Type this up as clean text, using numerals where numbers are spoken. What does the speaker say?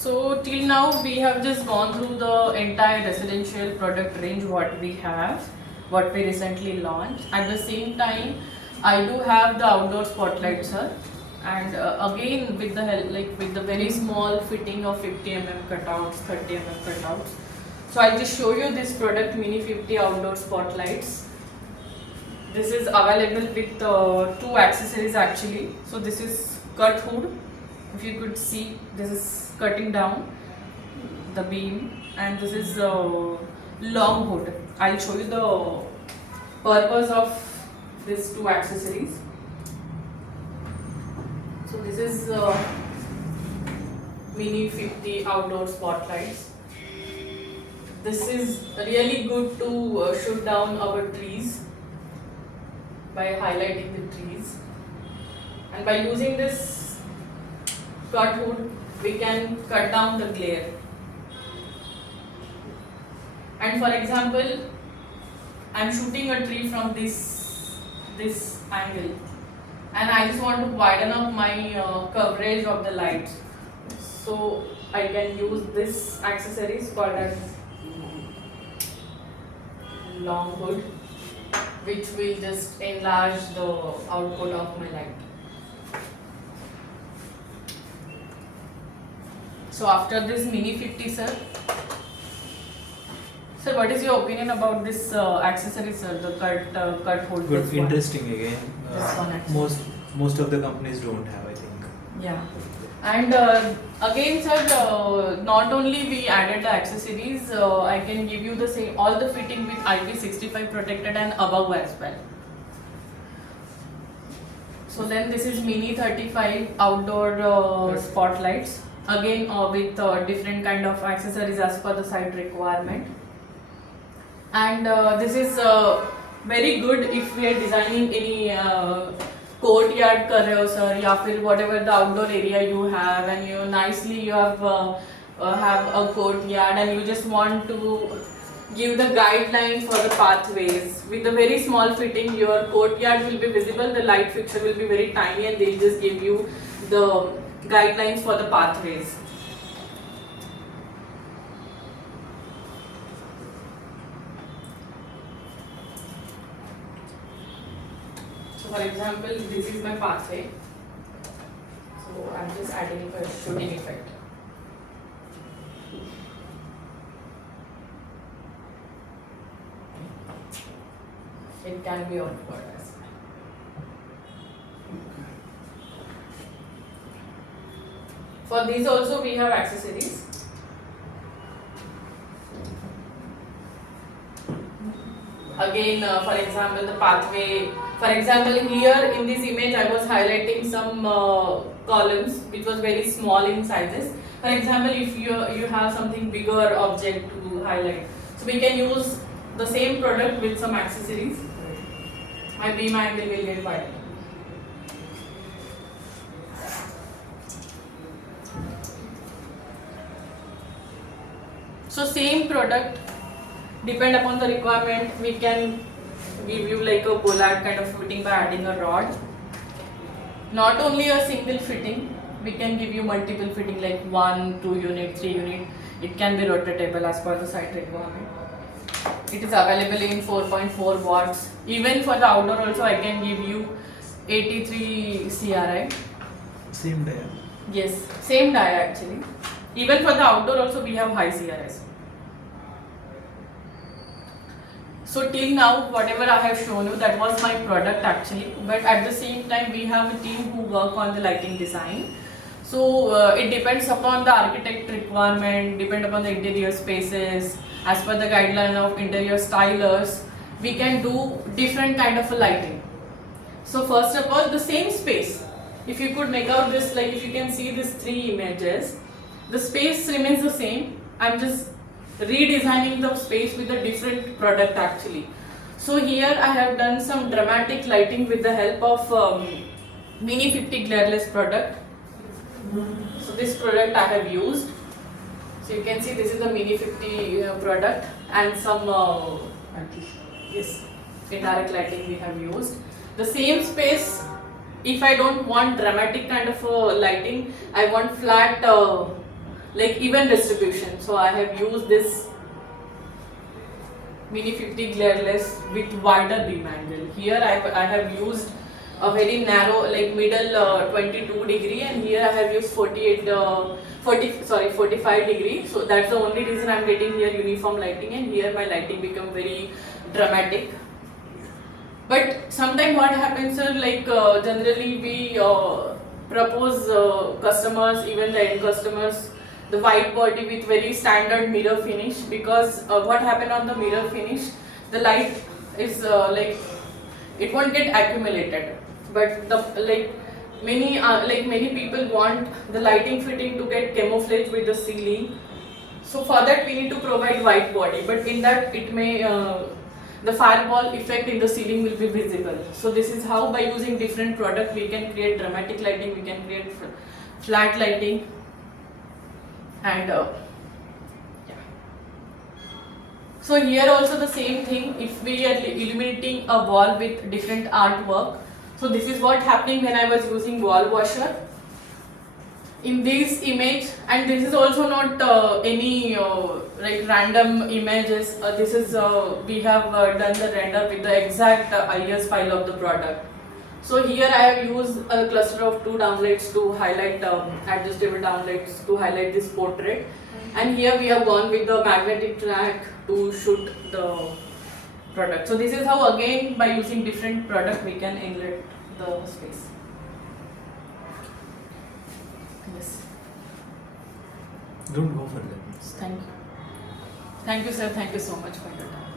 So till now we have just gone through the entire residential product range what we have, what we recently launched. At the same time, I do have the outdoor spotlight, sir. And again with the help, like with the very small fitting of 50 cutouts, 30 cutouts. So I'll just show you this product Mini 50 outdoor spotlights. This is available with two accessories actually. So this is cut hood. If you could see, this is cutting down the beam, and this is long hood. I'll show you the purpose of these two accessories. So this is Mini 50 outdoor spotlights. This is really good to shoot down our trees by highlighting the trees, and by using this cut hood we can cut down the glare. And for example, I'm shooting a tree from this angle, and I just want to widen up my coverage of the light, so I can use this accessories called as long hood, which will just enlarge the output of my light. So after this Mini 50, sir, what is your opinion about this accessory, sir? The cut hold. Good, interesting again. This one actually. Most of the companies don't have, I think. Yeah. And again, sir, not only we added the accessories, I can give you the same all the fitting with IP65 protected and above as well. So then this is Mini 35 outdoor spotlights. Again with different kind of accessories as per the site requirement. And this is very good if we are designing any courtyard कर रहे हो sir, या फिर whatever the outdoor area you have, and you nicely you have a courtyard, and you just want to give the guideline for the pathways. With the very small fitting, your courtyard will be visible, the light fixture will be very tiny, and they just give you the guidelines for the pathways. So for example, this is my pathway. So I'm just adding a shooting effect. It can be onward as well. For these also we have accessories. Again, for example, the pathway. For example, here in this image, I was highlighting some columns which was very small in sizes. For example, if you have something bigger object to highlight, so we can use the same product with some accessories. My beam angle will get wider. So same product, depend upon the requirement, we can give you like a bollard kind of fitting by adding a rod. Not only a single fitting, we can give you multiple fitting like 1, 2 unit, 3 unit. It can be rotatable as per the site requirement. It is available in 4.4 watts. Even for the outdoor also, I can give you 83 CRI. Same dia. Yes, same dia actually. Even for the outdoor also, we have high CRIs. So till now, whatever I have shown you, that was my product actually. But at the same time, we have a team who work on the lighting design. So it depends upon the architect requirement, depend upon the interior spaces. As per the guideline of interior stylers, we can do different kind of a lighting. So first of all, the same space. If you could make out this, like if you can see these 3 images, the space remains the same. I'm just redesigning the space with a different product actually. So here I have done some dramatic lighting with the help of Mini 50 glareless product. So this product I have used. So you can see this is the Mini 50 product, and some yes, indirect lighting we have used. The same space, if I don't want dramatic kind of lighting, I want flat like even distribution. So I have used this Mini 50 glareless with wider beam angle. Here I have used a very narrow, like middle 22 degree, and here I have used 45 degree. So that's the only reason I'm getting here uniform lighting, and here my lighting become very dramatic. But sometimes what happens, sir, like generally we propose customers, even the end customers, the white body with very standard mirror finish, because what happened on the mirror finish, the light is like it won't get accumulated. But the many people want the lighting fitting to get camouflage with the ceiling. So for that we need to provide white body, but in that it may the fireball effect in the ceiling will be visible. So this is how, by using different product, we can create dramatic lighting, we can create flat lighting, and yeah. So here also the same thing. If we are illuminating a wall with different artwork, so this is what happening when I was using wall washer. In this image, and this is also not any like random images. This is we have done the render with the exact IS file of the product. So here I have used a cluster of 2 downlights to highlight adjustable downlights to highlight this portrait, and here we have gone with the magnetic track to shoot the product. So this is how, again, by using different product, we can inlet the space. Yes. Don't go further. Thank you. Thank you, sir. Thank you so much for your time.